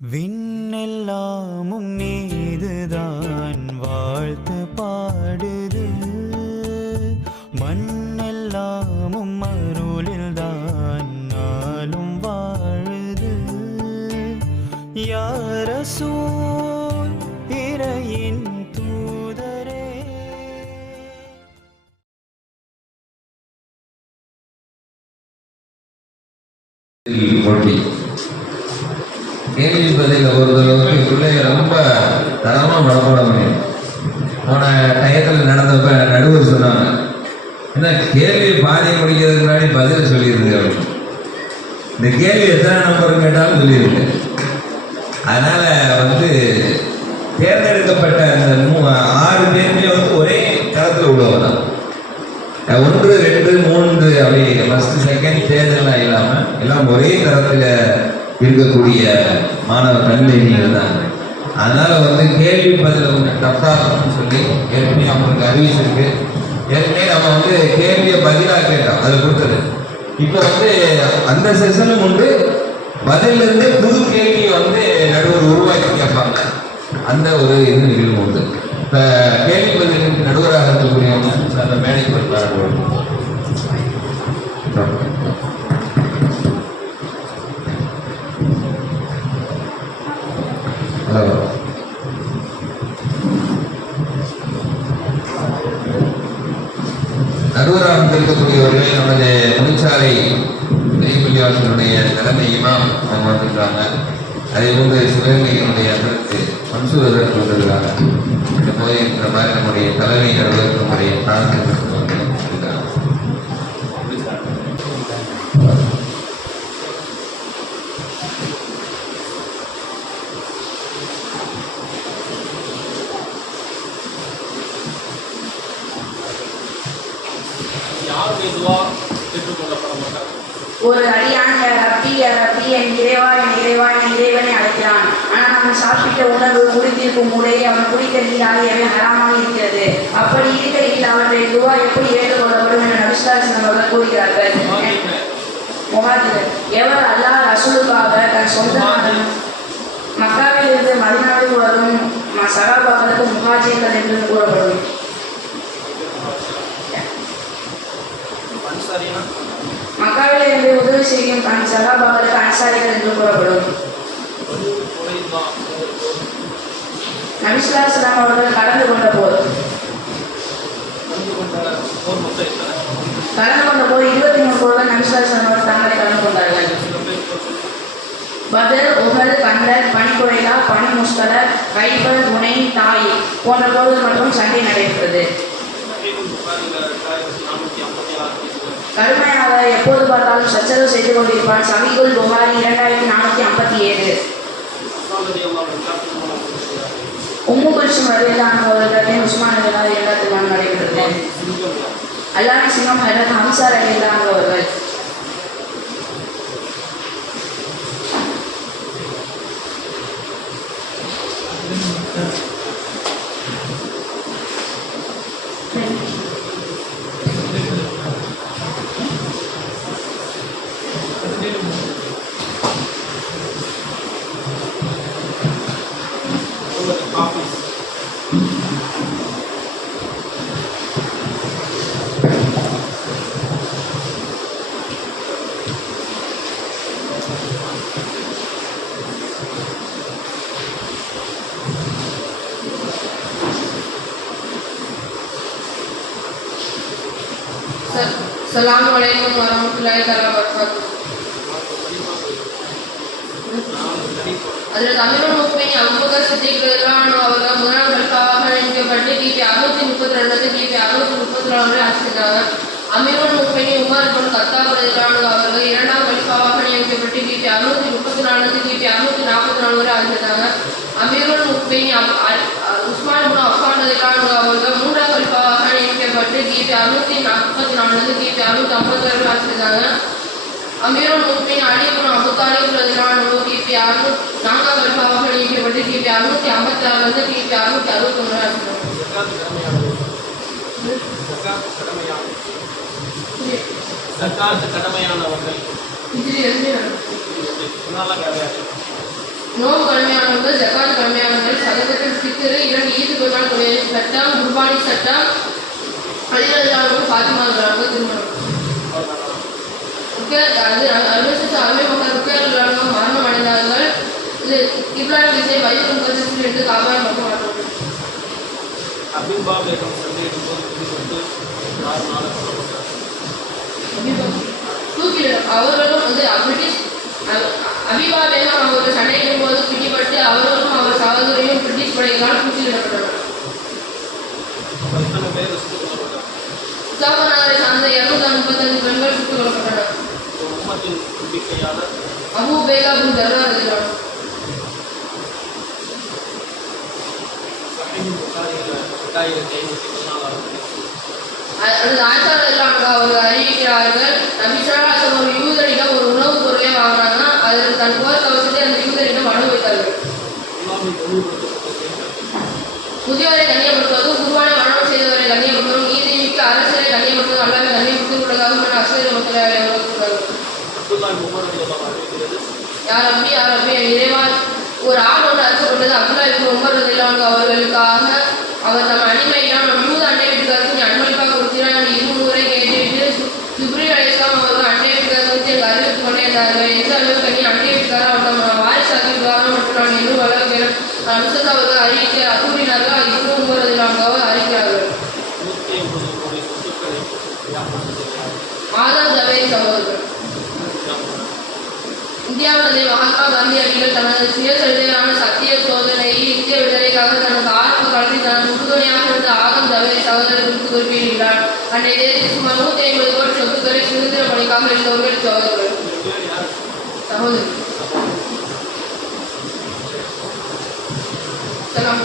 விண்ணெல்லாமும் மீதுதான் வாழ்த்து பாடுது, மண்ணெல்லாமும் அருளில்தான் நாளும் வாழுது. யா ரசூல் இறையின் தூதரே. கேள்வி பதில் பொறுத்தளவுக்கு பிள்ளைங்க ரொம்ப தரமாக மனப்பாடம் பண்ணி போன டயத்தில் நடந்தப்ப நடுவர் சொன்னாங்க, என்ன கேள்வி பாதி முடிக்கிறதுக்கு முன்னாடி பதில் சொல்லியிருக்கு அப்படின்னு. இந்த கேள்வி எத்தனை நம்பர் கேட்டாலும் சொல்லியிருக்கு. அதனால் தேர்ந்தெடுக்கப்பட்ட அந்த 6 பேருமே ஒரே தரத்தில் உள்ளவங்க தான். 1, 2, 3 அப்படி ஃபஸ்ட்டு செகண்ட் தேர்தலாம் இல்லாமல் எல்லாம் ஒரே தரத்தில் இருக்கக்கூடிய மாணவ கல்விகள் தான். அதனால் கேள்வி பதில் கொஞ்சம் டஃப்பாக சொல்லி ஏற்கனவே அவங்களுக்கு அறிவிச்சிருக்கு. ஏற்கனவே நம்ம கேள்வியை பதிலாக கேட்டோம், அதை கொடுத்தது. இப்போ அந்த செஷனும் உண்டு, பதிலிருந்து புது கேள்வியை நடுவர் உருவாக்கி கேட்பாங்க. அந்த ஒரு இது நிகழ்வு உண்டு. இப்போ கேள்வி பதிலுக்கு நடுவராக இருக்கக்கூடியவங்க அந்த மேடைக்கு வருவார்கள். நடுவராக இருக்கக்கூடியவர்கள் நமது முனிச்சாலை பள்ளிவாசலுடைய தலைமை இமாம் அவங்க வந்துருக்காங்க. அதே போன்று சிவகங்கையினுடைய அதற்கு மன்சூர் அதற்கு வந்திருக்காங்க. இந்த போய் இருக்கிற மாதிரி நம்முடைய தலைமை நடுவர் நம்முடைய பிரார்த்தனை இருக்காங்க. ஒரு அடியான் ரப்பி ரப்பி என் இறைவா என் இறைவா என் இறைவனை அழைக்கிறான். ஆனால் அவன் சாப்பிட்ட உணவு, குடித்திருக்கும் முறை, அவன் குடித்த நீர் ஆகியவை ஹராமாக இருக்கிறது. அப்படி இருக்கையில் அவருடைய துவா எப்படி ஏற்றுக்கொள்ளப்படும் என நபிஸ்வல்லாஹு அவர்கள் கூறுகிறார்கள். முஹாஜிர் எவர் அல்லாஹ் ரசூலுக்காக தன் சொந்த மக்காவில் இருந்து மதீனாவுக்கு வரும் சகாபாக்களுக்கு முஹாஜிர்கள் என்று கூறப்படும். மக்காவில் இருந்து உதவி செய்யும் தன் சகாபாக்களுக்கு அன்சாரிகள் என்று கூறப்படும். நபி ஸல்லல்லாஹு அலைஹி வஸல்லம் அவர்கள் கலந்து கொண்ட போர் 23 போர்கள் நபி ஸல்லல்லாஹு அலைஹி வஸல்லம் அவர்கள் தங்களை கலந்து கொண்டார்கள். பத்ர், உஹத், கந்தர், பனிக்குறைலா, பனி முஸ்தலக், கைபர், ஹுனைன், தாய் போன்ற போர்கள் மற்றும் சண்டை நடைபெற்றது. கடுமையாக எப்போது பார்த்தாலும் சச்சரவு செய்து கொண்டிருப்பான். சஹீஹுல் புகாரி 2457. உம்மு குல்சும் ரலியல்லாஹு அவர்களுடைய உஸ்மான் ரலியல்லாஹு அன்ஹு நடைபெற்றது. அல்லாஹ்வின் சிங்கம் ஹஜ்ரத் ஹம்ஸா ரலியல்லாஹு அவர்கள். அஸ்ஸலாமு அலைக்கும் வரஹ்மத்துல்லாஹி வபரகாத்துஹு. அதில் அமீருல் முஃமினீன் அபூபக்கர் சித்திக் ரலியல்லாஹு அன்ஹு அவர்கள் முதலாம் கலிஃபாவாக நியமிக்கப்பட்டு கிபி 632 கிபி 634 ஆட்சி செய்தார். அமீருல் முஃமினீன் உமர் இப்னு கத்தாப் ரலியல்லாஹு அன்ஹு அவர்கள் இரண்டாம் கலிஃபாவாக நியமிக்கப்பட்டு கிபி 634 கிபி 644 வரை ஆட்சி செய்தார். அமீருல் முஃமினீன் உஸ்மான் இப்னு அஃபான் ரலியல்லாஹு அன்ஹு அவர்கள் மூன்றாம் கலிஃபாவாக நியமிக்கப்பட்டு கிபி 644 கிபி 650 வரை ஆட்சி செய்தார். அமீருல் முஃமினீன் அலி இப்னு அபூ தாலிப் ரலியல்லாஹு அன்ஹு கிபி 4ஆம் கலிஃபாவாக நியமிக்கப்பட்டு கிபி 656 கிபி 661 வரை ஆட்சி செய்தார். கடமையானவர்கள் நோம்பு கடமையானவர்கள், ஜக்காத் கடமையானவர்கள், சதகத்துல் ஃபித்ர், 2 ஈது பெருநாள் தொழில் சட்டம், குர்பானி சட்டம், அலிரலியானவர்கள், ஃபாத்திமா ரலியல்லாஹு திருமணம். அருமை மக்கள் ருக்கியாளர்கள் மரணம் அடைந்தார்கள். இது கிப்லான் திசை பைத்துல் முகத்தஸில் இருந்து காபாவை நோக்கி மாற்றப்பட்டது. அபிபா பேகம் சண்டையிடும்போது பிடிபட்டு 6 நாள் கொல்லப்பட்டார். தூக்கிலிடும் அவர்களும் பிரிட்டிஷ் அபிபா பேகம் அவர்கள் சண்டையிடும் போது பிடிபட்டு அவர்களும் அவர் சகோதரியும் பிரிட்டிஷ் படையினால் தூக்கிலிடப்பட்டனர். எத்தனை பேர் சுட்டுக் கொல்லப்பட்டார்? உசாமா நகரை சார்ந்த 235 பெண்கள் சுட்டுக் கொல்லப்பட்டனர். உம்மத்தின் நம்பிக்கையாளர் அபூ உபைதா பின் ஜர்ரா ரலியல்லாஹு சஹீஹுல் புகாரியில் 2514 அது ஆயிஷா ரலியல்லாஹு அவர்கள் அறிவிக்கிறார்கள், நபி ஸல்லல்லாஹு அலைஹி வஸல்லம் ஒரு யூதரிடம் ஒரு உணவுப் பொருளை வாங்கினாங்க. அதில் தன் போர் கவசத்தை அந்த யூதரிடம் அனுபவித்தார்கள். முதியவரை கண்ணியப்படுத்துவதும், குருவானை மரணம் செய்தவரை கண்ணியப்படுத்துவதும், நீதிமிக்க அரசரை கண்ணியப்படுத்துவதும், அல்லாஹ்வை கண்ணியப்படுத்துவதற்காகவும் என அஸ்ஸலாமு அலைக்கும் அப்துல்லாஹ் உமர் ரலியல்லாஹு அன்ஹு அறிவிக்கிறது, யார் ரப்பி இறைவா, ஒரு ஆண் ஒன்று அறுக்கப்பட்டது. அப்துல்லாஹ் இப்னு உமர் ரலியல்லாஹு அன்ஹு அவர்களுக்காக அவர் தம் அடிமையிடம் யூத அண்டை வீட்டுக்காரருக்கு நீ அன்பளிப்பாக கொடுக்கிறார் என்று 2 முறை கேட்டுவிட்டு ஜிப்ரீல் அலைஹிஸ்ஸலாம் அவர்கள் அண்டை வீட்டுக்காரருக்கு எனக்கு அறிவித்துக் கொண்டே இருந்தார்கள். எந்த அளவுக்கு நீ அண்டை வீட்டுக்காரர் அவர் வாரிசாக விவாதம் மற்றும் நான் இன்னும் வளர்க்கிறேன் அனுசத் அவர்கள் அறிவிக்க கூறினார்கள். இப்னு உமர் ரலியல்லாஹு அன்ஹு அறிவிக்கிறார்கள். 180 கோடி சொத்துக்களை வியாபாரம் செய்தார். ஆதம் ஜவேத் சகோதரர் இந்தியாவிலே மகாத்மா காந்தி அடிகள் தனது சுயசரிதையான சத்திய சோதனையில் இந்திய விடுதலைக்காக தனது ஆரம்ப காலத்தில் தனது உறுதுணையாக இருந்த ஆதம் ஜவேத் சகோதரர் குறித்து குறிப்பிடுகிறார். அன்றைய தேதியில் சுமார் 150 கோடி சொத்துக்களை சுதந்திர பணிக்காக இருந்தவர்கள் சகோதரர்கள். சகோதரி சலாம்.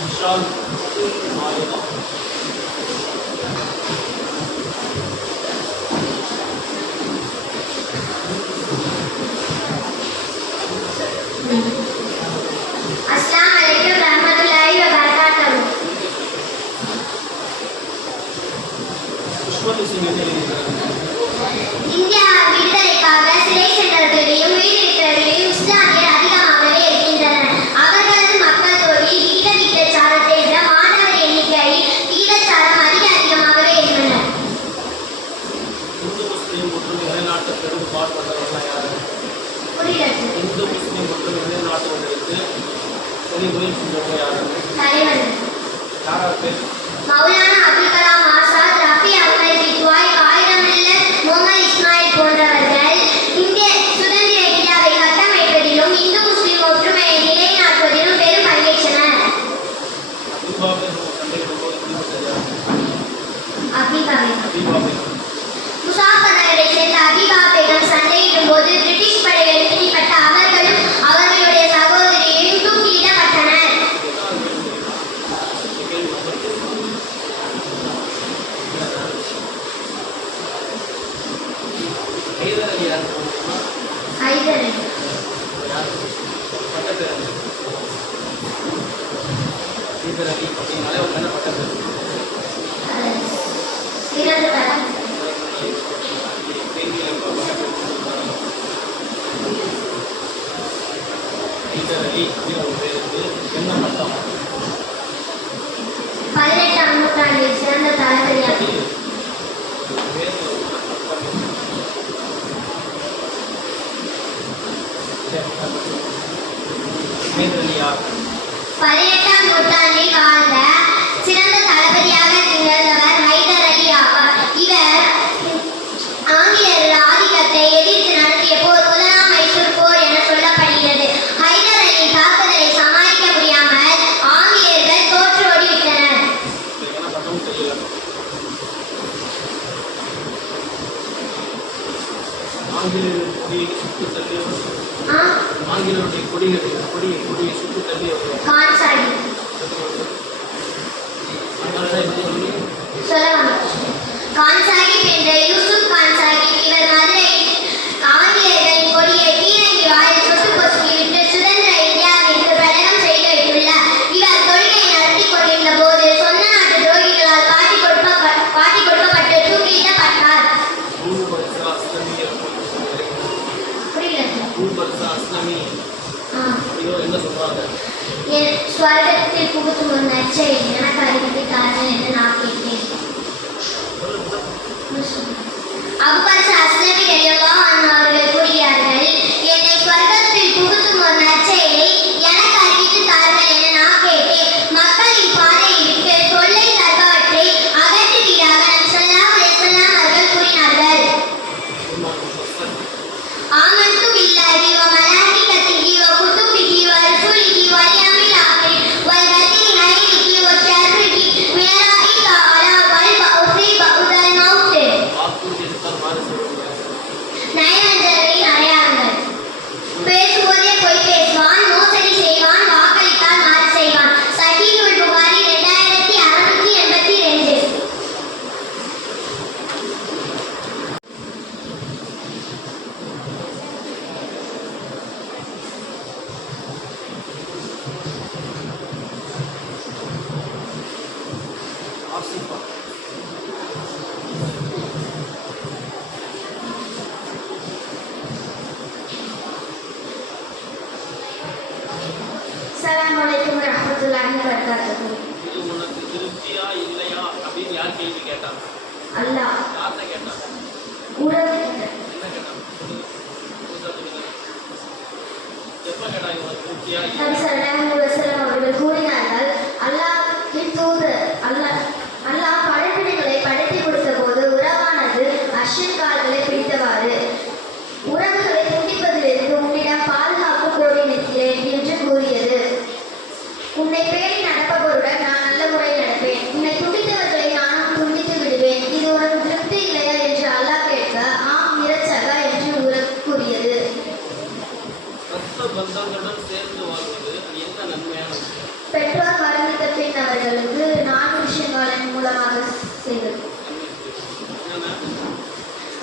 விஷால் மாயுதா अस्सलाम वालेकुम रहमतुल्लाहि व बरकातहू. புஷ்பத்து சிங் என்ன எழுதியிருக்கிறார்? இந்தியா விடுதலைக்காக சிறை சென்றவர்களையும் உயிரிழந்தவர்களையும் இஸ்லாமியர் அதிகமாகவே இருக்கின்றனர். அவர்களது மக்கள் தொகையில் விகிதாச்சாரத்தை விட மாணவர் எண்ணிக்கையில் விகிதாச்சாரம் அதிகமாகவே இருந்தனர். இந்து முஸ்லீம் மற்றும் நிலைநாட்டு பெரும் பாடுபட்டவர்கள் யாரு? புரியல. இந்து முஸ்லீம் மற்றும் நிலைநாட்டுவதற்கு பொறிமுறை சென்றவங்க யாரு? தலைவர் யாரா பேர்? மௌலானா அபுல் கலாம் ஆசாத், ரஃபி அஹ்மத் கித்வாய், காயிதமில்லத் முகமது இஸ்மாயில் போன்றவர்கள் இந்திய சுதந்திர இந்தியாவை கட்டமைப்பதிலும் இந்து முஸ்லிம் ஒற்றுமையை நிலைநாட்டுவதிலும் பெரும் பங்கேற்றனர். அபிபாவை சண்டையிடும்போது பிடிபட்டது யாரு? அபிபாவை அபிபாவை முசாஃபர் நகரை சேர்ந்த அபிபா பேகம் சண்டையிடும் போது பிரிட்டிஷ் படைகள் பிடிபட்ட அவர்களும் அவர்களுடைய சகோதரியும் தூக்கிலிடப்பட்டனர். ஹைதர் அலி யார்? ஹைதர் அலி பட்டப்பேர் ஹைதர் அலி அப்படின்னாலே ஒரு நல்ல பட்டப்பேர். சிறந்த தளம். ஹைதர் அலி அப்படின்னு ஒரு பேர் இருக்கு. என்ன பட்டம்? 18ஆம் நூற்றாண்டில் சிறந்த தளபதியாக ஹைதர் அலி யார்? 18ஆம் நூற்றாண்டில் வாழ்ந்த சிறந்த தளபதியாக திகழ்ந்தவர் ஹைதர் அலி ஆவார். இவர் ஆங்கிலேயர் ஆதிக்கத்தை எதிர்த்து நடத்திய போர் முதலாம் மைசூர் போர் என சொல்லப்படுகிறது. ஹைதர் அலி தாக்குதலை சமாளிக்க முடியாமல் ஆங்கிலேயர் ஸ்வர்க்கத்தில் புகுத்தும் ஒரு நற்செய்தி எனக்கு அறிவித்து தாருங்கள் என்று நான் கேட்டேன். அபூபக்கர் அஸ்லமி ரலியல்லாஹு அன்ஹு அவர்கள் கூறுகிறார்கள், என்னை ஸ்வர்க்கத்தில் புகுத்தும் ஒரு நற்செய்தியை எனக்கு அறிவித்து தாருங்கள் என நான் கேட்டேன். மக்களின் பாதையை விட்டு தொல்லை தருபவற்றை அகற்றுவீராக நபி ஸல்லல்லாஹு அலைஹி வஸல்லம் அவர்கள் கூறினார்கள். ஆமன்து பில்லாஹி வ மலாயிகத்திஹி வ குதுபிஹி வ ரசூலிஹி வல் யௌமில் ஆகிர் வல் கதிரி ஹைரிஹி வ ஷர்ரிஹி மினல்லாஹி தஆலா வல் பஅஸி பஅதல் மௌத். நயவஞ்சகரின் அடையாளங்கள். பேசும்போதே பொய் பேசுவான், மோசடி செய்வான், வாக்களித்தால் மாறு செய்வான். சஹீஹுல் புகாரி 2682. ஆசிஃபா. அஸ்ஸலாமு அலைக்கும் வரஹ்மத்துல்லாஹி வபரகாத்துஹு. இது உனக்கு திருப்தியா இல்லையா அப்படின்னு யார் கேள்வி கேட்டாங்க? அல்லாஹ் யார்கிட்ட கேட்டாங்க? உறவு என்ன கேட்டாங்க? புதுசா சொல்லுங்க. எப்ப கேட்டாங்க உனக்கு திருப்தியா நபி இல்லையா? ஸல்லல்லாஹு அலைஹி வஸல்லம் அவர்கள் கூறினார்கள், அல்லாஹ்வின் தூதர் அல்லாஹ் படைப்பினங்களை படைத்து கொடுத்தபோது உறவானது அர்ஷின் கால்களை பிடித்தவாறு உறவுகளை துண்டிப்பதிலிருந்து உன்னிடம் பாதுகாப்பு கோரி நிற்கிறேன் என்று கூறியது. உன்னை பேணி நடப்பவருடன் நான் நல்ல முறையில் நடப்பேன், உன்னை துண்டித்தவர்களை நானும் துண்டித்து விடுவேன். இது உனக்கு திருப்தி இல்லையா என்று அல்லாஹ் கேட்க, ஆம் இறைச்சக என்று கூறியது. ரத்த பந்தங்களுடன் சேர்ந்து வாழ்வது அது எந்த நன்மையான விஷயம்? பெற்றோர் மரணித்த பின் அவர்களுக்கு 4 விஷயங்களின் மூலமாக செய்வது. என்னென்ன?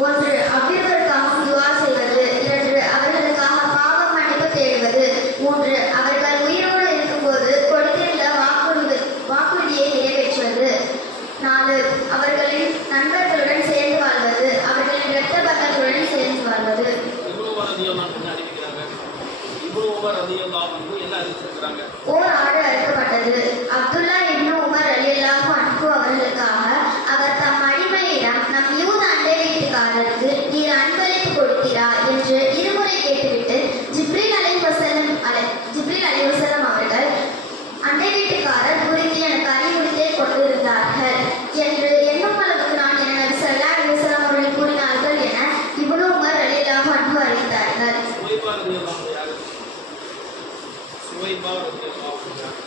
1. அவ்விருவருக்காக துஆ செய்வது. 2. அவர்களுக்காக பாவ மன்னிப்பு தேடுவது. 3. அவர்கள் உயிரோடு இருக்கும்போது கொடுத்திருந்த வாக்குறுதியை நிறைவேற்றுவது. 4. அவர்களின் நண்பர்களுடன் சேர்ந்து வாழ்வது. அவர்களின் இரத்த பந்தங்களுடன் சேர்ந்து வாழ்வது. இவ்வளவு ரதியல்லாஹு அன்ஹு அறிவிக்கிறாங்க. இவ்வளவு ரதியல்லாஹு அன்ஹு என்ன அறிவிச்சிருக்கிறாங்க? ஓர் ஆடு அறுக்கப்பட்டது. அப்துல்லா இப்னு உமர் ரலியல்லாஹு அன்ஹு அவர்களுக்காக அவர் தம் அடிமையிடம், நம் யூத அண்டை வீட்டுக்காரருக்கு நீர் அன்பளிப்பு கொடுத்தீரா என்று இருமுறை கேட்டுவிட்டு ஜிப்ரீல் அலைஹிஸ்ஸலாம் அவர்கள் அண்டை வீட்டுக்காரர் குறித்து எனக்கு அறிவுறுத்தே கொண்டிருந்தார்கள் என்று எண்ணும் அளவுக்கு நான் என நபி ஸல்லல்லாஹு அலைஹி வஸல்லம் அவர்கள் கூறினார்கள் என இப்னு உமர் ரலியல்லாஹு அன்ஹு அறிவித்தார்கள். சுவைபா ரதியல்லாஹு அன்ஹு யாரு? சுவைபா ரதியல்லாஹு அன்ஹு யாரு?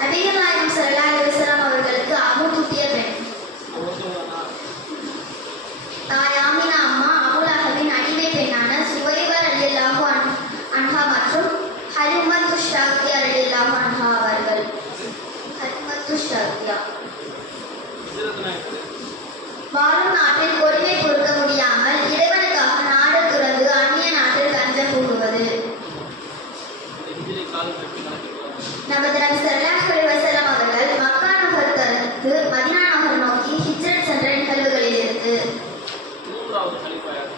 நபிகள் நாயகம் ஸல்லல்லாஹு அலைஹி வஸல்லம் அவர்களுக்கு அபு துட்டிய பெண். ஒருத்தவங்க தாய் ஆமினா அம்மா அபுலஹபின் அடிமை பெண்ணான சுவைபா ரலியல்லாஹு அன்ஹா மற்றும் ஹலிமத்து ஷாக்கியா ரலியல்லாஹு அன்ஹா அவர்கள். ஹலிமத்து ஷாக்கியா ஹிஜ்ரத்னா எப்படி? வாழும் நாட்டில் கொடுமை பொறுக்க முடியாமல் இறைவனுக்காக நாடு துறந்து அந்நிய நாட்டில் தஞ்சம் புகுவது. ஹிஜ்ரி காலம் எப்படி நடக்கிறது? நமது நபி ஸல்லல்லாஹு அலைஹி வஸல்லம் அவர்கள் மக்கா நகரத்திலிருந்து மதீனா நகர் நோக்கி ஹிஜ்ரத் சென்ற நிகழ்வுகளிலிருந்து மூன்றாவது கலீஃபா யாரு?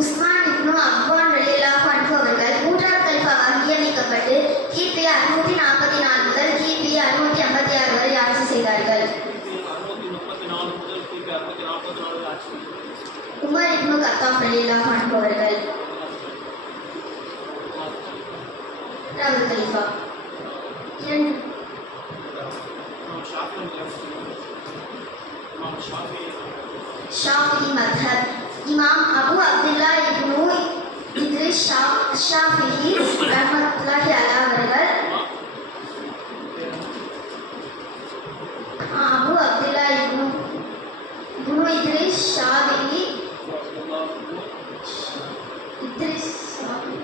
உஸ்மான் இப்னு அஃபான் ரலியல்லாஹு அன்ஹு அவர்கள் 3வது கலீஃபாவாக நியமிக்கப்பட்டு கிபி 644 முதல் கிபி 656 வரை ஆட்சி செய்தார்கள். கிபி 634 முதல் கிபி 644 வரை ஆட்சி செய்தார். உமர் இப்னு கத்தாப் ரலியல்லாஹு அன்ஹு அவர்கள் 2வது கலீஃபா. இமாம் ஷாஃபி ஷாஃபிஈ மத்ஹப். இமாம் அபு அப்துல்லா இப்னு இத்ரிஸ் ஷாஃபிஈ ரஹ்மத்துல்லாஹி அலைஹி அவர்கள் அபு அப்துல்லா இப்னு இத்ரிஸ் ஷாஃபிஈ இத்ரிஸ் ஷாஃபிஈ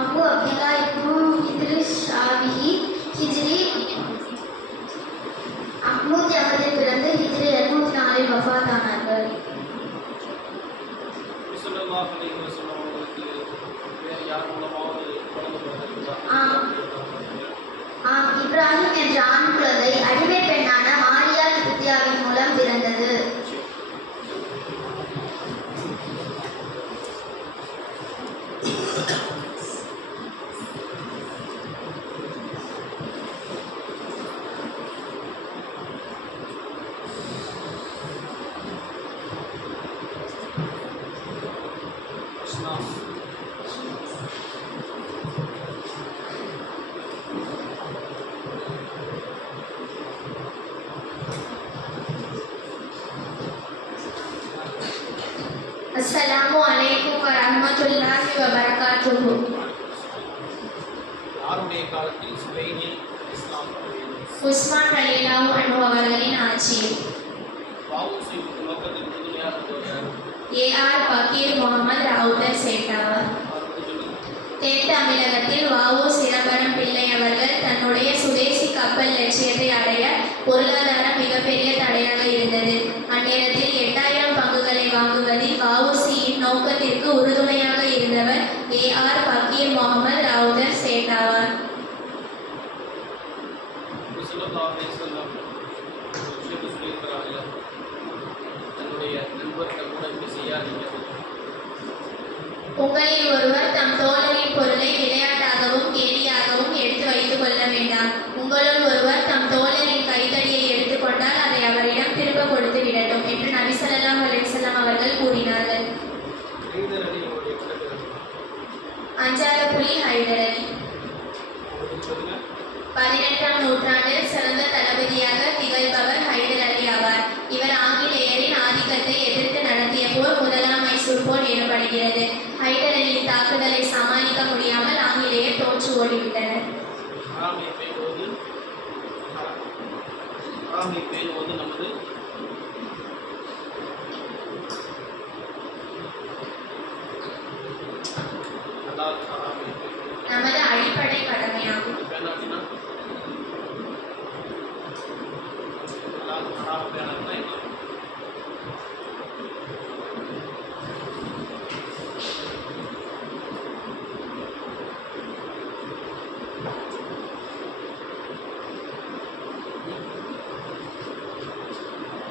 அபு அப்துல்லா இப்னு இத்ரிஸ் ஷாஃபிஈ ஹிஜ்ரி 150 பிறந்து ஹிஜ்ரி 204 வஃபாத்தானார்கள். ஸல்லல்லாஹு அலைஹி வஸல்லம் அவர்களுக்கு வேறு யார் மூலமாவது குழந்தை பிறந்திருக்குதா? ஆம், இப்ராஹிம் என்ற ஆண் குழந்தை அடிமை பெண்ணான மாரியா கிருத்தியாவின் மூலம் பிறந்தது. இஸ்லாம் அஸ்ஸலாமு அலைக்கும் வரஹ்மத்துல்லாஹி வபரகாத்துஹு. யாருடைய காலத்தில் ஸ்பெயினில் இஸ்லாம் பரவியது? உஸ்மான் ரலியல்லாஹு அன்ஹு அவர்களின் ஆட்சியில். வஉசி நோக்கத்தில் உறுதுணையாக இருந்தவர் யார்? ஏஆர் பக்கீர் முகமது ராவுத்தர் சேட்டாவர். அவருக்கு சொல்லுங்கள். தென் தமிழகத்தில் வ.உ. சிதம்பரம் பிள்ளை அவர்கள் தன்னுடைய சுதேசி கப்பல் லட்சியத்தை அடைய பொருளாதாரம் மிகப்பெரிய தடையாக இருந்தது. அந்நேரத்தில் 8000 பங்குகளை வாங்குவதில் வ.உ.சியின் நோக்கத்திற்கு உறுதுணையாக இருந்தவர் ஏஆர் பக்கீர் முகமது ராவுத்தர் சேட்டாவார். ஸல்லல்லாஹு அலைஹி வஸல்லம் ஒரு விஷயத்தை சொல்லியிருக்கிறார்கள், தன்னுடைய நண்பர்கள் கூட இப்படி செய்யாதீங்க. உங்களில் ஒருவர் தம் தோழரின் பொருளை விளையாட்டாகவும் கேலியாகவும் எடுத்து வைத்துக் கொள்ள வேண்டாம். உங்களுள் ஒருவர் தம் தோழரின் கைத்தடியை எடுத்துக்கொண்டால் அதை அவரிடம் திரும்ப கொடுத்து விடட்டும் என்று நபி ஸல்லல்லாஹு அலைஹி வஸல்லம் அவர்கள் கூறினார்கள். ஹைதர் அலி அவருடைய பிறகு அஞ்சாத புலி ஹைதர் அலி. அவருக்கு சொல்லுங்கள். 18ஆம் நூற்றாண்டில் சிறந்த தளபதியாக திகழ்பவர் ஹைதர் அலி ஆவார். இவர் ஆங்கிலேயரின் ஆதிக்கத்தை எதிர்த்து நடத்திய போர் முதலாம் மைசூர் போர் எனப்படுகிறது. ஹைதர் அலியின் தாக்குதலை சமாளிக்க முடியாமல் ஆங்கிலேயர் தோற்று ஓடிவிட்டனர். ஹராமை பேணுவது நமது அல்லாஹ் ஹராமை நமது அடிப்படை கடமையாகும். பேணாட்டினா அல்லாஹ் ஹராமை பேணாட்டினா என்ன?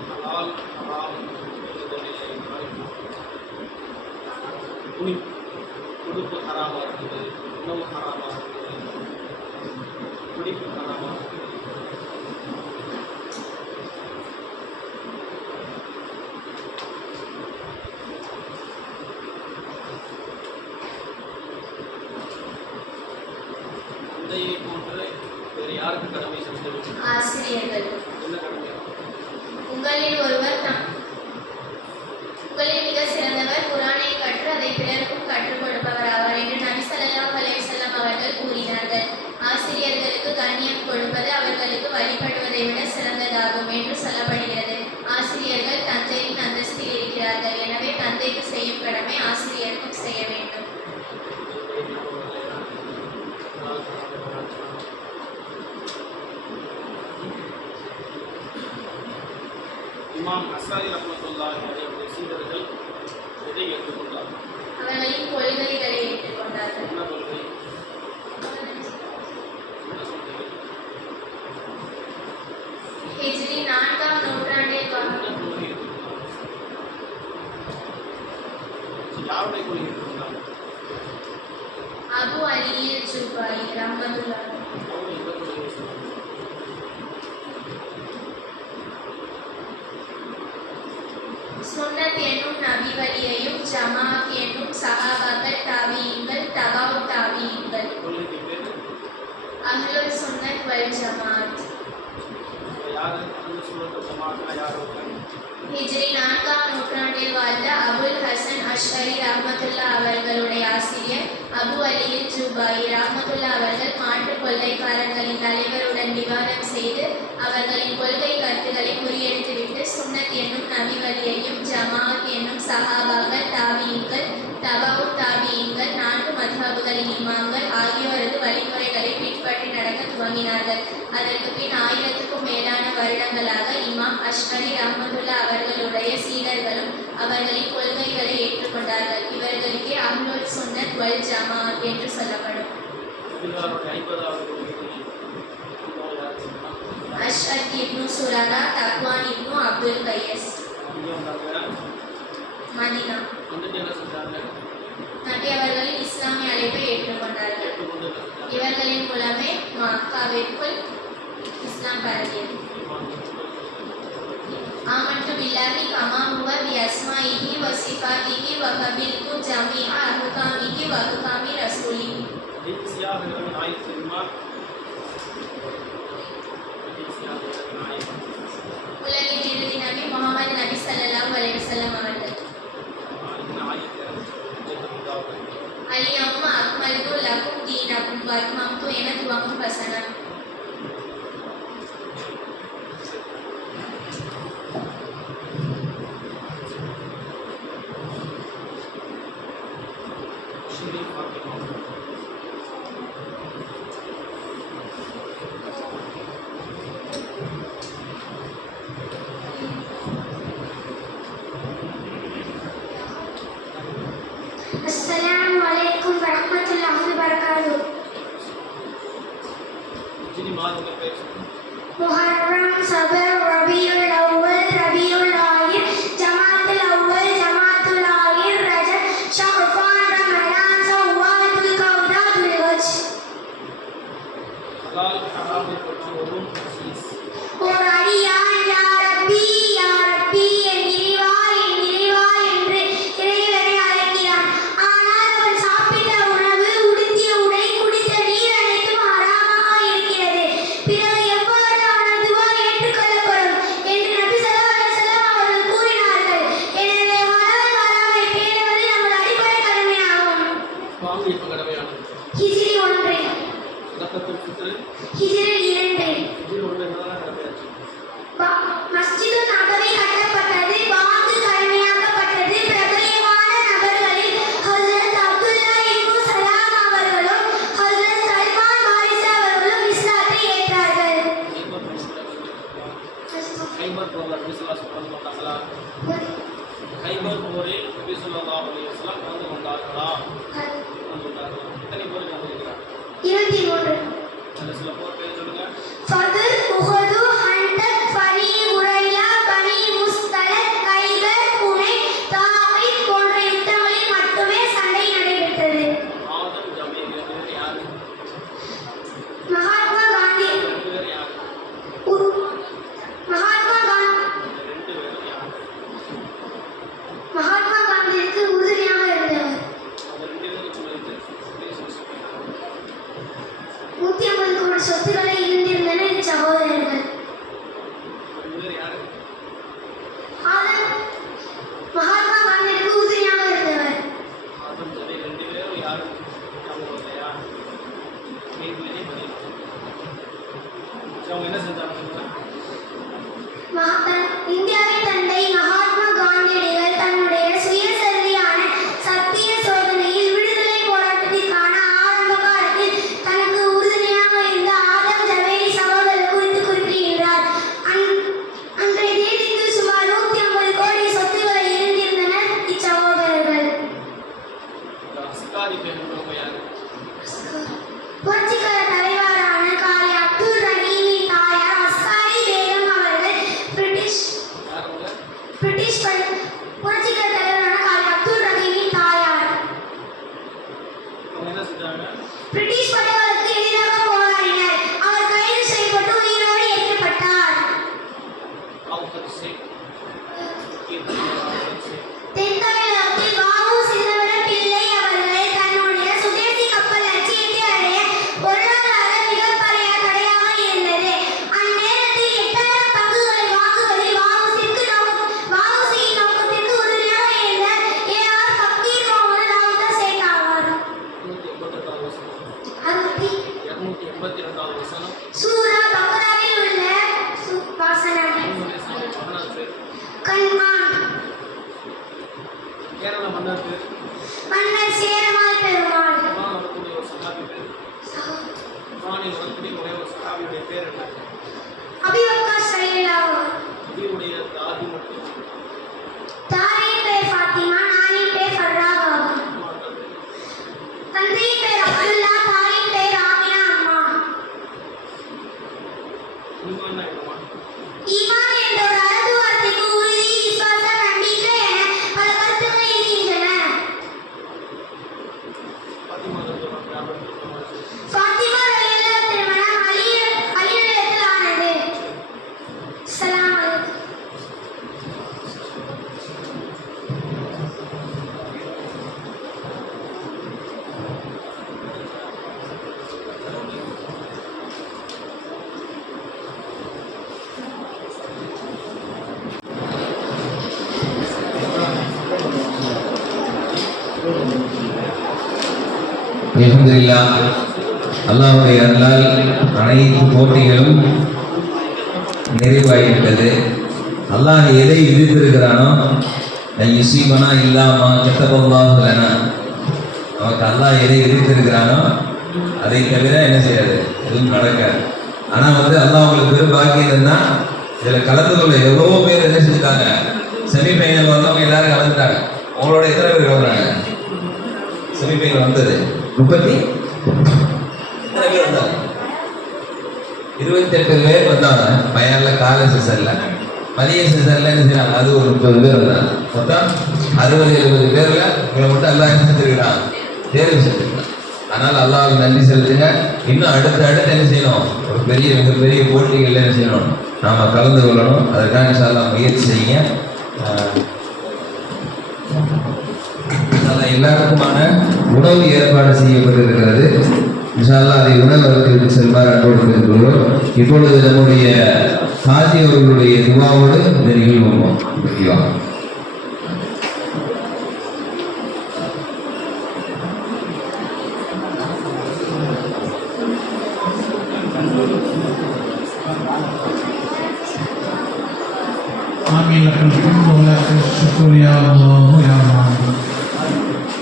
ஹலால் ஹராம் என்பதில்லை என்றால் உடுப்பு ஹராமாக இருக்குது, உணவு ஹராமாக இருக்குது, குடிப்பு ஹராமாக இருக்குது. தந்தையை போன்று வேறு யாருக்கு கடமை செலுத்த வேண்டும்? ஆசிரியர்கள். என்ன கடமை? உங்களில் மிக சிறந்தவர் குர்ஆனை கற்று அதை பிறருக்கும் கற்றுக் கொடுப்பவர் ஆவார் என்று நபி ஸல்லல்லாஹு அலைஹி வஸல்லம் அவர்கள் கூறினார்கள். ஆசிரியர்களுக்கு கண்ணியம் கொடுப்பது அவர்களுக்கு வழிபடுவதை விட சிறந்ததாகும் என்று சொல்லப்படுகிறது. ஆசிரியர்கள் தந்தையின் அந்தஸ்தில் இருக்கிறார்கள். எனவே தந்தைக்கு செய்யும் கடமை ஆசிரியருக்கும் செய்ய வேண்டும். இமாம் அஸ்ஸாரி ரஹ்மத்துல்லாஹி அலைஹி சீடர்கள் எதை ஏற்றுக்கொண்டார்கள்? அவர்களின் கொள்கைகளை ஏற்றுக்கொண்டார்கள். என்ன கொள்கை? என்ன சொல்றீங்க? ஹிஜ்ரி 4ஆம் நூற்றாண்டில் என்ன கொள்கை ஏற்றுக்கொண்டார்கள்? யாருடைய கொள்கை ஏற்றுக்கொண்டார்கள்? அபு அலியில் ஜுபாயி ரஹ்மத்துல்லாஹி. அவங்க எந்த கொள்கையை சொன்னாங்க? சுன்னத் என்னும் நபி வழியையும் ஜமாத் என்னும் சஹாபாக்கள் தாபியீன்கள் தபாவு தாபியீன்கள். கொள்கைக்கு பேர் அஹ்லுல் சுன்னத் வல் ஜமாத். யாரு? அந்த சூழல் ஜமாத்னா யார் இருக்காங்க? ஹிஜ்ரி 4ஆம் நூற்றாண்டில் வாழ்ந்த அபுல் ஹசன் அஷ்அரி ரஹ்மத்துல்லா அவர்களுடைய ஆசிரியர் அபு அலியில் ஜுபாயி ரஹ்மத்துல்லா அவர்கள் மாற்றுக் கொள்கைக்காரர்களின் தலைவருடன் விவாதம் செய்து அவர்களின் கொள்கை கருத்துக்களை முறியடித்துவிட்டு சுன்னத் என்னும் நபி வழியையும் ஜமாத் என்னும் சஹாபாக்கள் தாபியீன்கள் தபாவு தாபியீன்கள் 4 மத்ஹபுகளின் இமாம்கள் ஆகியோரது வழிமுறைகளை பின்பற்றி நடக்க துவங்கினார்கள். அதற்கு பின் 1000க்கும் மேலான வருடங்களாக இமாம் அஷ்அரி ரஹ்மத்துல்லா அவர்களுடைய சீடர்களும் அவர்களின் கொள்கைகளை ஏற்றுக்கொண்டார்கள். இவர்களுக்கே அஹ்லுல் சுன்னத் வல் ஜமாத் என்று சொல்லப்படும். நபிகளாருடைய 50வது கொள்கை அஷ்அத் இப்னு சுரானா, தக்வான் இப்னு அப்துல் கையஸ். இங்கே வந்தாங்க. மதீனா. வந்துட்டு என்ன செஞ்சாங்க? நபி அவர்களின் இஸ்லாமிய அழைப்பை ஏற்றுக்கொண்டார்கள். ஏற்றுக்கொண்டு என்ன செஞ்சாங்க? இவர்களின் மூலமே மக்காவிற்குள் இஸ்லாம் பரவியது. ஆமன்து பில்லாஹி கமா ஹுவ பி அஸ்மாஇஹி வ சிஃபாத்திஹி வ கபில்து ஜமீஅ அஹ்காமிஹி வ அஹ்காமி ரசூலிஹி. கடைசியாக இருக்கிற நாயகம் தெரியுமா? கடைசியாக இருக்கிற நாயகம் உலகின் இறுதி நபி முஹம்மது நபி ஸல்லல்லாஹு அலைஹி வஸல்லம் அவர்கள். அல்யௌம அக்மல்து லகும் தீனகும் வ அத்மம்து என துவங்கும் வசனம். அஸ்ஸலாமு அலைக்கும் வரஹ்மத்துல்லாஹி வபரகாத்துஹு. மாதங்கள் பேர் சொல்லுங்க. முஹர்ரம், சஃபர், ரபியுல் அவ்வல், ரபியுல் ஆஹிர், ஜமாத்துல் அவ்வல், ஜமாத்துல் ஆஹிர், ரஜப், ஷஅபான், ரமலான், ஷவ்வால், துல்கஅதா, துல்ஹஜ். ஹலால் ஹராமை பற்றி வரும் ஹதீஸ். ஓர் அடியான் யா ரப்பி யா ரப்பி என் இறைவா என்று இறைவனை அழைக்கிறான். ஆனால் அவன் சாப்பிட்ட உணவு, உடுத்திய உடை, குடித்த நீர் அனைத்தும் ஹராமாக இருக்கிறது. பிறகு எவ்வாறு அவனது துவா ஏற்றுக்கொள்ளப்படும் என்று நபி ஸல்லல்லாஹு அலைஹி வஸல்லம் அவர்கள் கூறினார்கள். எனவே ஹலால் ஹராமை பேணுவது நமது அடிப்படை கடமையாகும். வாங்க இப்ப கடமையானது. ஹிஜ்ரி 1, சதக்கத்துல் ஃபித்ர் ஹிஜ்ரி 2. ஹிஜ்ரி 1 என்னதான் கடமையாச்சு? மஸ்ஜிது நபவி கட்டப்பட்டது, பாங்கு கடமையாக்கப்பட்டது. பிரபலியமான நபர்களில் ஹஜ்ரத் அப்துல்லா இப்னு சலாம் அவர்களும் ஹஜ்ரத் சல்மான் பாரிஸா அவர்களும் இஸ்லாத்தை ஏற்றார்கள். கைபர் போரில் நபி ஸல்லல்லாஹு அலைஹி வஸல்லம் வந்தாங்களா? கைபர் போரில் நபி ஸல்லல்லாஹு அலைஹி வஸல்லம் கலந்து கொண்டார்களா? எத்தனை போர் கலந்துக்கிறார்? 23. அதில் சில போர் பேர் சொல்லுங்க. ஃபத்ர், உஹது, ஹந்தக், பனி உரைலா, பனி முஸ்தலக், கைபர், புனை, தாயிப் போன்ற யுத்தங்களில் மட்டுமே சண்டை நடைபெற்றது. ஆதம் ஜமீர் ரெண்டு பேர் யாரு? மகாத்மா காந்தி ரெண்டு பேர் யாரு? மகாத்மா காந்தி ரெண்டு பேரும் யாரு? மகாத்மா காந்திக்கு உறுதுணையாக இருந்தவர். அந்த ரெண்டு பேருக்கு சொல்லிட்டு 150 கோடி சொத்துக்களை இருந்திருந்தன இச்சகோதரர்கள். ரெண்டு பேர் யாரு? ஆதம் மகாத்மா காந்திக்கு உறுதுணையாக இருந்தவர். ஆதம் ஜமீர் ரெண்டு பேரும் யாரு? ஞாபகம் இல்லையா? கேள்வியிலே பதில். சரி, அவங்க என்ன செஞ்சாங்க சொல்லுங்க. இந்தியாவின் தந்தை மகாத்மா காந்தியடிகள் தன்னுடைய சுயசரிதையான சத்திய சோதனையில் விடுதலை போராட்டத்திற்கான ஆரம்ப காலத்தில் தனக்கு உறுதுணையாக இருந்த ஆதம் ஜவேரி சகோதரர் குறித்து குறிப்பிடுகிறார். அன்றைய தேதிக்கு சுமார் 150 கோடி சொத்துக்களை இருந்திருந்தனர் இச்சகோதரர்கள். அஸ்காரி பேருன்றவங்க யாரு? புரட்சிகர தலைவரான காலி அப்துல் ரஹீமின் தாயார் அஸ்காரி பேகம் அவர்கள் யாருங்க? பிரிட்டிஷ் புரட்சிகர தலைவரான காலி அப்துல் ரஹீமின் தாயார் அவங்க என்ன செஞ்சாங்க? பிரிட்டிஷ் படைகளுக்கு எதிராக போராடினர். அவர் கைது செய்யப்பட்டு உயிரோடு எரிக்கப்பட்டார். அவங்க சேக் தென் தமிழகத்தில் வாவு சிதம்பரம் பிள்ளை அவர்களை தன்னுடைய சுதேசி கப்பல் லட்சியத்தை அடைய பொருளாதார மிகப்பெரிய தடையாக இருந்தது. அந்நேரத்தில் 8000 பங்குகளை வாங்குவதில் வாவுசியின் நோக்கத்திற்கு உறுதுணையாக இருந்த A.R. ஃபக்கீர் முகமது தாவூத் ஷேக் ஆவார். 282வது வசனம். சூரா பக்ராவில் உள்ள வாசனம். மன்னர் பேர். கண்மான். கேரள மன்னர் பேர். மன்னர் சேரமான் பெருமாள். குர்ஆன் வரக்கூடிய ஒரு சஹாபி பேர். குர்ஆனில் வரக்கூடிய ஒரே ஒரு சஹாபியுடைய பேர் என்ன? அபூபக்கர் ஸல்லல்லாஹு. நபியுடைய தாதி மட்டும் தாயின் பேர் ஃபாத்திமா, நானின் பேர் ஃபர்ராக் ஆகும். தந்தையின் பேர் அப்துல்லா, தாயின் பேர் ஆமினா அம்மா. குர்ஆன் அல்ஹம்துலில்லாஹ் அல்லாஹ்வுடைய அருளால் அனைத்து போட்டிகளும் நிறைவாகிவிட்டது. அல்லாஹ் எதை விதித்திருக்கிறானோ யுசீபனா இல்லாமா கத்தபல்லாஹு லனா, நமக்கு அல்லாஹ் எதை விதித்திருக்கிறானோ அதை தவிர என்ன செய்யாது, எதுவும் நடக்காது. ஆனால் அல்லாஹ் உங்களுக்கு பெரும் பாக்கியம் இருந்தா இதில் கலந்து கொள்ள எவ்வளவோ பேர் என்ன செஞ்சுட்டாங்க, செமிஃபைனல் வந்தவங்க எல்லாரும் கலந்துட்டாங்க. உங்களோட எத்தனை பேர் கலந்துறாங்க? செமிஃபைனல் வந்தது 30 எத்தனை பேர் வந்தாங்க? 28 பேர் வந்தாங்க. பையனில் காலை செஷன்ல, மதிய செஷன்ல என்ன செய்யறாங்க, அது ஒரு 30 பேர் வந்தாங்க. மொத்தம் 60-70 பேர்ல இவங்களை மட்டும் எல்லாம் என்ன செஞ்சிருக்கிறான், தேர்வு செஞ்சிருக்கான். அதனால் அல்லாஹ்வுக்கு நன்றி செலுத்துங்க. இன்னும் அடுத்து என்ன செய்யணும், ஒரு மிகப்பெரிய போட்டிகள் என்ன செய்யணும், நாம் கலந்து கொள்ளணும். அதுக்காக இன்ஷா அல்லாஹ் முயற்சி செய்யுங்க. எல்லாருக்குமான உணவு ஏற்பாடு செய்யப்பட்டிருக்கிறது. இன்ஷா அல்லாஹ் அதை உணவகத்திற்கு செல்வார் அன்போடு கேட்டுக்கொள்வோம். இப்பொழுது நம்முடைய ஹாஜி அவர்களுடைய துவாவோடு இந்த நிகழ்வு முக்கியம். آمين. لك الحمد ولك الشكر يا الله يا رب.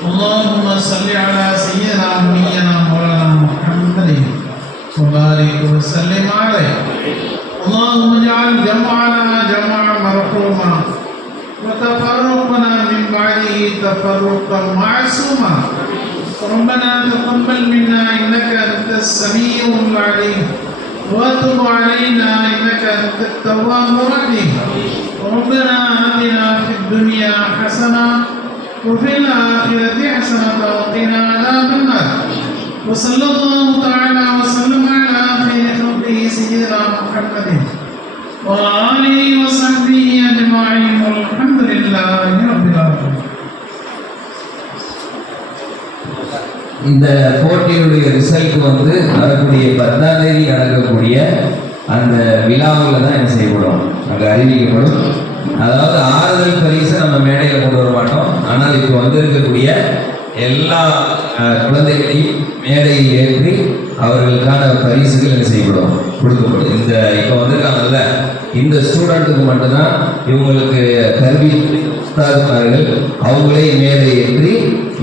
اللهم صل على سيدنا ونبينا مولانا محمد وبارك وسلم عليه. اللهم اجعل جمعنا جمعا مرحوما وتفرقنا من بعده تفرقا معصوما. ربنا تقبل منا انك انت السميع العليم وتب علينا انك انت التواب الرحيم. ربنا آتنا في الدنيا حسنة وفي الآخرة حسنة وقنا عذاب النار. وصلى الله تعالى وسلم على خير خلقه سيدنا محمد وآله وصحبه أجمعين والحمد لله رب العالمين. இந்த போட்டியினுடைய ரிசல்ட் வரக்கூடிய 10ஆம் தேதி நடக்கக்கூடிய அந்த விழாவில் தான் என்ன செய்யப்படும், அங்கே அறிவிக்கப்படும். அதாவது ஆறுதல் பரிசை நம்ம மேடையில் கொண்டு வர மாட்டோம். ஆனால் இப்போ இருக்கக்கூடிய எல்லா குழந்தைகளையும் மேடையில் ஏற்றி அவர்களுக்கான பரிசுகள் என்ன செய்யப்படும், கொடுக்கப்படும். இந்த இப்போ வந்திருக்காங்கல்ல, இந்த ஸ்டூடெண்ட்டுக்கு மட்டும்தான் இவங்களுக்கு கல்வி உஸ்தாதுமார்கள் அவங்களே மேடை ஏற்றி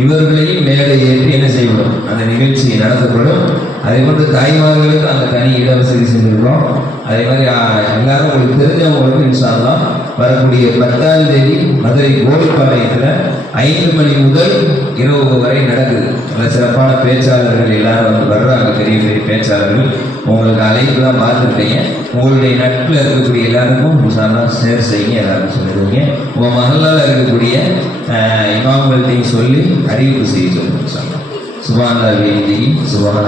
இவர்களையும் மேடை ஏற்றி என்ன செய்யப்படும், அந்த நிகழ்ச்சி நடத்தப்படும். அதே போன்று தாய்மார்களுக்கு அந்த தனி இடவசதி செஞ்சிருக்கிறோம். அதே மாதிரி எல்லாரும் உங்களுக்கு தெரிஞ்சவங்களுக்கு இன்ஷா அல்லாஹ் வரக்கூடிய 10ஆம் தேதி மதுரை கோடிப்பாளையத்தில் 5 மணி முதல் இரவு வரை நடக்குது. நல்ல சிறப்பான பேச்சாளர்கள் எல்லாரும் வர்றாங்க, பெரிய பெரிய பேச்சாளர்கள். உங்களுக்கு அழைப்புலாம் பார்த்துருப்பீங்க. உங்களுடைய நட்பில் இருக்கக்கூடிய எல்லாருக்கும் இன்ஷா அல்லாஹ் ஷேர் செய்யுங்க, எல்லாருக்கும் சொல்லிடுவீங்க. உங்கள் மகளால் இருக்கக்கூடிய இமாம்கள்ட்டையும் சொல்லி அறிவிப்பு செய்ய சொல்லுங்க. சுபான் அல்லாஹ் சுபான்